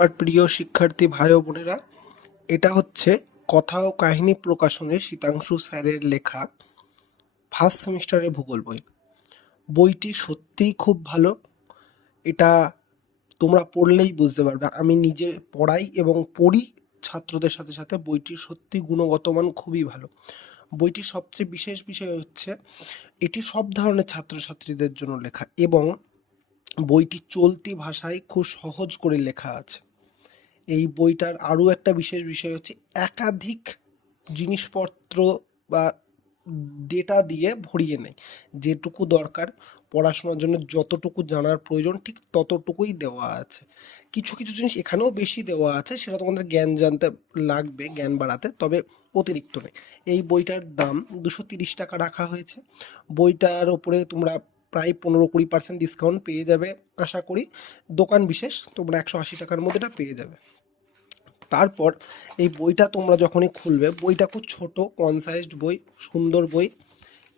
আমার প্রিয় শিক্ষার্থী ভাই ও বোনেরা, এটা হচ্ছে কথা ও কাহিনী প্রকাশনে শীতাংশু স্যারের লেখা ফার্স্ট সেমিস্টারের ভূগোল বই। বইটি সত্যিই খুব ভালো। এটা তোমরা পড়লেই বুঝতে পারবে। আমি নিজে পড়াই এবং পড়ি ছাত্রদের সাথে সাথে। বইটির সত্যি গুণগত মান খুবই ভালো। বইটির সবচেয়ে বিশেষ বিষয় হচ্ছে এটি সব ধরনের ছাত্রছাত্রীদের জন্য লেখা এবং বইটি চলতি ভাষায় খুব সহজ করে লেখা আছে। এই বইটার আরও একটা বিশেষ বিষয় হচ্ছে একাধিক জিনিসপত্র বা ডেটা দিয়ে ভরিয়ে নেয়। যেটুকু দরকার পড়াশোনার জন্য, যতটুকু জানার প্রয়োজন ঠিক ততটুকুই দেওয়া আছে। কিছু কিছু জিনিস এখানেও বেশি দেওয়া আছে, সেটা তোমাদের জ্ঞান জানতে লাগবে, জ্ঞান বাড়াতে, তবে অতিরিক্ত নেই। এই বইটার দাম 230 টাকা রাখা হয়েছে। বইটার ওপরে তোমরা প্রায় 15-20% ডিসকাউন্ট পেয়ে যাবে আশা করি। দোকান বিশেষ তোমরা 180 টাকার মধ্যে এটা পেয়ে যাবে। তারপর এই বইটা তোমরা যখনই খুলবে, বইটা খুব ছোট কনসাইজড বই, সুন্দর বই।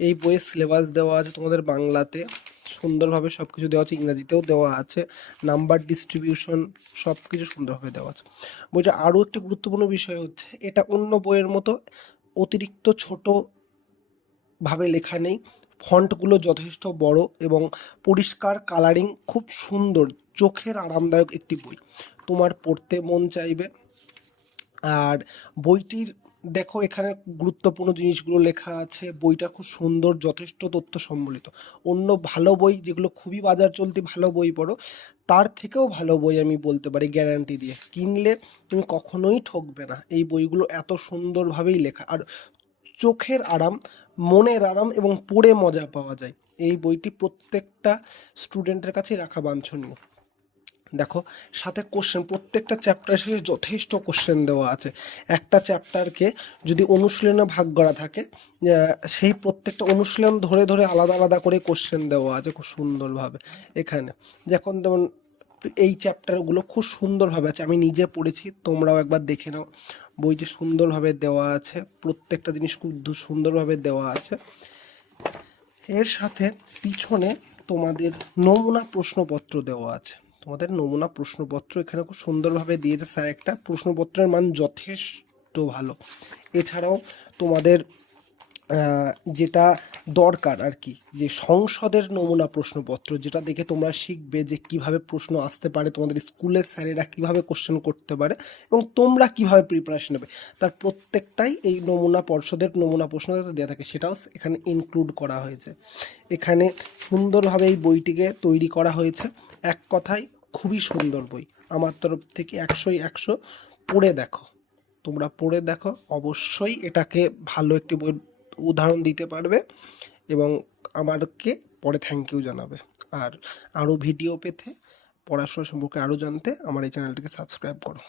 এই বইয়ের সিলেবাস দেওয়া আছে তোমাদের বাংলাতে, সুন্দরভাবে সব কিছু দেওয়া আছে, ইংরাজিতেও দেওয়া আছে, নাম্বার ডিস্ট্রিবিউশন সব কিছু সুন্দরভাবে দেওয়া আছে। বইটা আরও একটি গুরুত্বপূর্ণ বিষয় হচ্ছে এটা অন্য বইয়ের মতো অতিরিক্ত ছোটোভাবে লেখা নেই। ফন্টগুলো যথেষ্ট বড় এবং পরিষ্কার, কালারিং খুব সুন্দর, চোখের আরামদায়ক একটি বই, তোমার পড়তে মন চাইবে। আর বইটির দেখো এখানে গুরুত্বপূর্ণ জিনিসগুলো লেখা আছে। বইটা খুব সুন্দর, যথেষ্ট তথ্য সম্বলিত। অন্য ভালো বই যেগুলো খুবই বাজার চলতি ভালো বই পড়ো, তার থেকেও ভালো বই আমি বলতে পারি গ্যারান্টি দিয়ে। কিনলে তুমি কখনোই ঠকবে না। এই বইগুলো এত সুন্দরভাবেই লেখা, আর চোখের আরাম, মনের আরাম এবং পড়ে মজা পাওয়া যায়। এই বইটি প্রত্যেকটা স্টুডেন্টের কাছেই রাখা বাঞ্ছনীয়। দেখো সাথে কোশ্চেন, প্রত্যেকটা চ্যাপ্টার শেষে যথেষ্ট কোশ্চেন দেওয়া আছে। একটা চ্যাপ্টারকে যদি অনুশীলনে ভাগ করা থাকে, সেই প্রত্যেকটা অনুশীলন ধরে ধরে আলাদা আলাদা করে কোশ্চেন দেওয়া আছে খুব সুন্দরভাবে এখানে। যখন যেমন এই চ্যাপ্টারগুলো খুব সুন্দরভাবে আছে, আমি নিজে পড়েছি, তোমরাও একবার দেখে নাও। বইটি সুন্দরভাবে দেওয়া আছে, প্রত্যেকটা জিনিস খুব সুন্দরভাবে দেওয়া আছে। এর সাথে পিছনে তোমাদের নমুনা প্রশ্নপত্র দেওয়া আছে। তোমাদের নমুনা প্রশ্নপত্র এখানে খুব সুন্দরভাবে দিয়েছে স্যার। একটা প্রশ্নপত্রের মান যথেষ্ট ভালো। এছাড়াও তোমাদের যেটা দরকার আর কি, যে সংসদের নমুনা প্রশ্নপত্র, যেটা দেখে তোমরা শিখবে যে কিভাবে প্রশ্ন আসতে পারে, তোমাদের স্কুলের স্যারেরা কিভাবে কোশ্চেন করতে পারে এবং তোমরা কিভাবে প্রিপারেশন নেবে, তার প্রত্যেকটাই এই নমুনা পর্ষদের নমুনা প্রশ্ন দেওয়া থাকে, সেটাও এখানে ইনক্লুড করা হয়েছে। এখানে সুন্দরভাবে এই বইটিকে তৈরি করা হয়েছে। এক কথায় খুবই সুন্দর বই। আমার তরফ থেকে 100-100। পড়ে দেখো, তোমরা পড়ে দেখো, অবশ্যই এটাকে ভালো একটি বই উদাহরণ দিতে পারবে এবং আমাকে পরে থ্যাংক ইউ জানাবে। আর আরও ভিডিও পেতে, পড়াশোনা সম্পর্কে আরও জানতে আমার এই চ্যানেলটিকে সাবস্ক্রাইব করো।